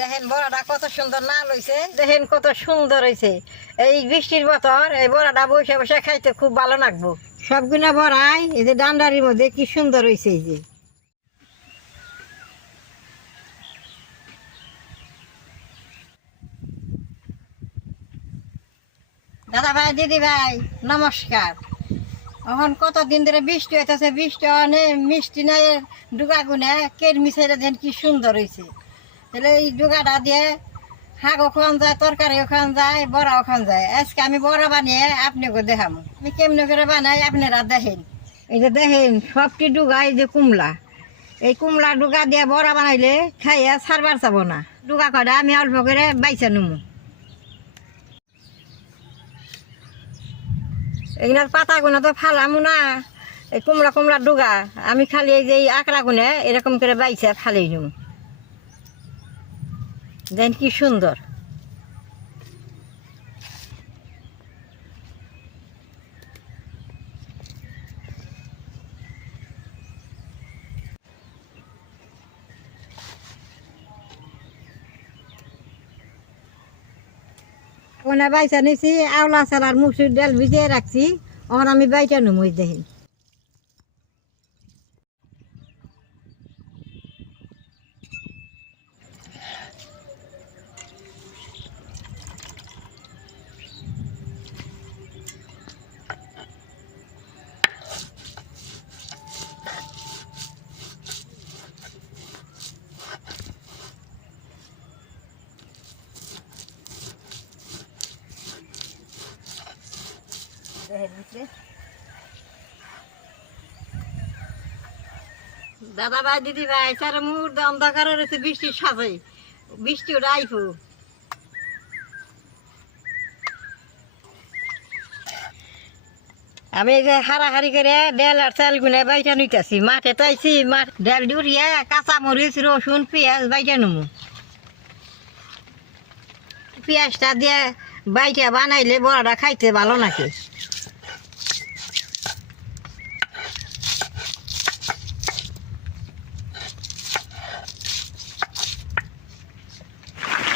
দেখেন বড়াটা কত সুন্দর নাল হয়েছে, দেখেন কত সুন্দর হয়েছে। এই বৃষ্টির বতর এই বড়াটা বসে বসে খাইতে খুব ভালো লাগবো। সবগুলা বড়াই এই যে ডান্ডারির মধ্যে কি সুন্দর হয়েছে। এই যে দাদা ভাই দিদি ভাই নমস্কার। এখন কতদিন ধরে বৃষ্টি হইতেছে, বৃষ্টি অনেক মিষ্টি নাই ডুগা গুনে কেরমি ছেড়ে দেন কি সুন্দর হয়েছে। তাহলে এই ডুগাটা দিয়ে শাকও খাওয়ান যায়, তরকারিও খাওয়ান যায়, বড়াও খাওয়ান যায়। আজকে আমি বড়া বানিয়ে আপনাকে দেখাবো আমি কেমনি করে বানাই, আপনারা দেখেন। এই যে দেখেন সবটি ডুগা, এই যে কুমলা, এই কুমলা ডুগা দিয়ে বড়া বানাইলে খাইয়া ছাড়বার চাবো না। ডুগা কটা আমি অল্প করে বাইচা নুমু। এগুলার পাতা গুনা তো ফালামু না, এই কুমড়া কুমড়া ডুগা আমি খালি এই যে আকড়া গুনে এরকম করে বাইছে ফালাই নিব। দেন কি সুন্দর। ওনা বাইচা নিছি, আওলা চালার মুসুর ডাল ভিজিয়ে রাখছি, ওখানে আমি বাইটা নেবো। দেখেন দাদা ভাই দিদি ভাই সারা মুহূর্তে অন্ধকার রয়েছে, বৃষ্টির সাথে বৃষ্টি ওটা আইফো। আমি এই যে হারাহারি করে ডাল আর চাল গুনে বাইটা নিতেছি। মাঠে তো আইছি, মাঠ ডাল ডুরিয়া কাঁচা মরিচ রসুন পেঁয়াজ বাইটা নেবো। পেঁয়াজটা দিয়ে বাইটা বানাইলে বড়াটা খাইতে ভালো নাকি।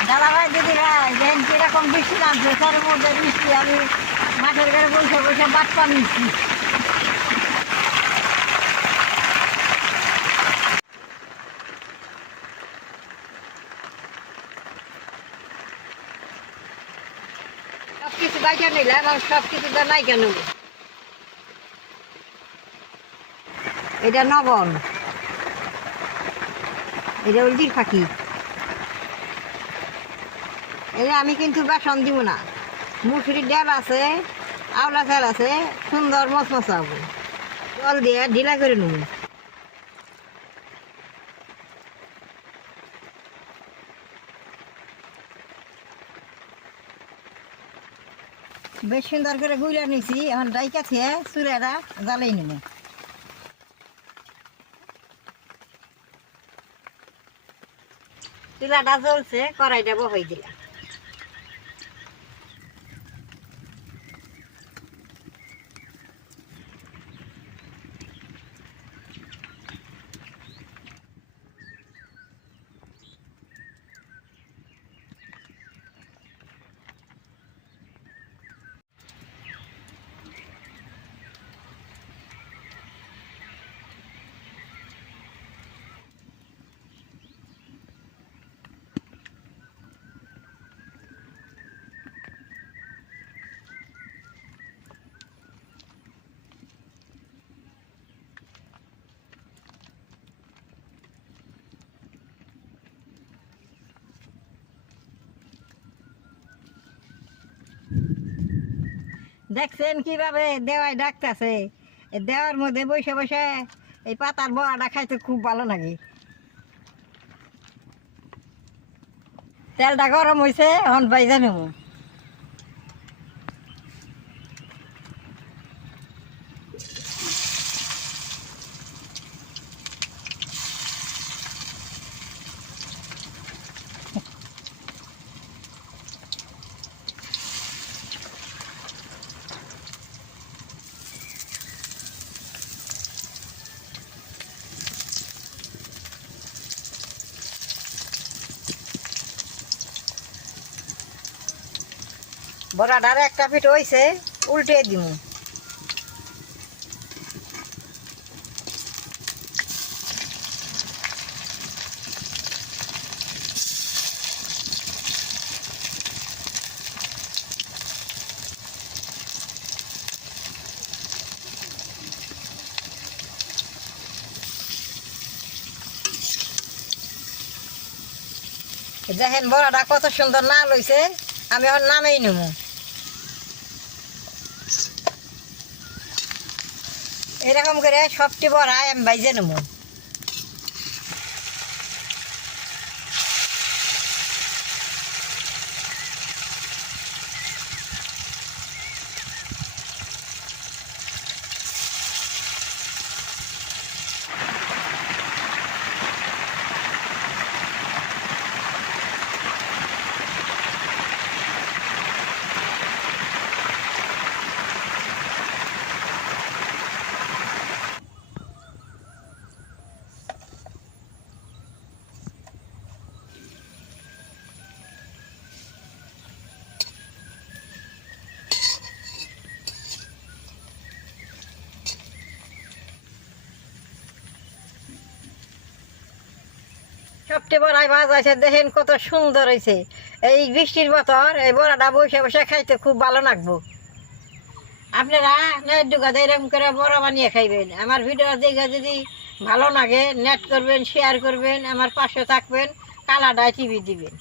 দাদা ভাই দিদি ভাই দেখেন কিরকম বৃষ্টি লাগছে, তার মধ্যে বৃষ্টি আমি মাঠের ঘরে বসে বসে বাদ পানিছি। সব কিছু বাইটা নিলাম, আর সব কিছু নাই কেন। এটা নবন, এটা উলজির পাখি। এটা আমি কিন্তু বেসন দিব না, মুসুরির ডাল আছে, আওলা চাল আছে, সুন্দর মচমচা হবে। জল দিয়ে ঢিলা করে নেব। বেশ সুন্দর করে গুলা নিছি, এখন ডাইকা খেয়ে চুলাটা জ্বালাই নেব। চুলাটা জ্বলছে, কড়াইটা বহাই দিলাম। দেখছেন কিভাবে দেওয়াই ডাকতেছে, দেওয়ার মধ্যে বসে বসে এই পাতার বড়াটা খাইতে খুব ভালো লাগে। তেলটা গরম হয়েছে, এখন বাইজা নেব। বড়াটার একটা পিঠ হয়েছে, উল্টে দিব। দেখেন বড়াটা কত সুন্দর নাল হয়েছে, আমি ওর নামেই নেব। এরকম করে সবটি বড়া আমি বাইজে নেব। সবটি বড়াই ভাজ আছে, দেখেন কত সুন্দর হয়েছে। এই বৃষ্টির বতর এই বড়াটা বসে বসে খাইতে খুব ভালো লাগবো। আপনারা নেট ঢুকাতে এরকম করে বড়া বানিয়ে খাইবেন। আমার ভিডিও দেখে যদি ভালো লাগে নেট করবেন, শেয়ার করবেন, আমার পাশে থাকবেন, কালাডায় টিভি দিবেন।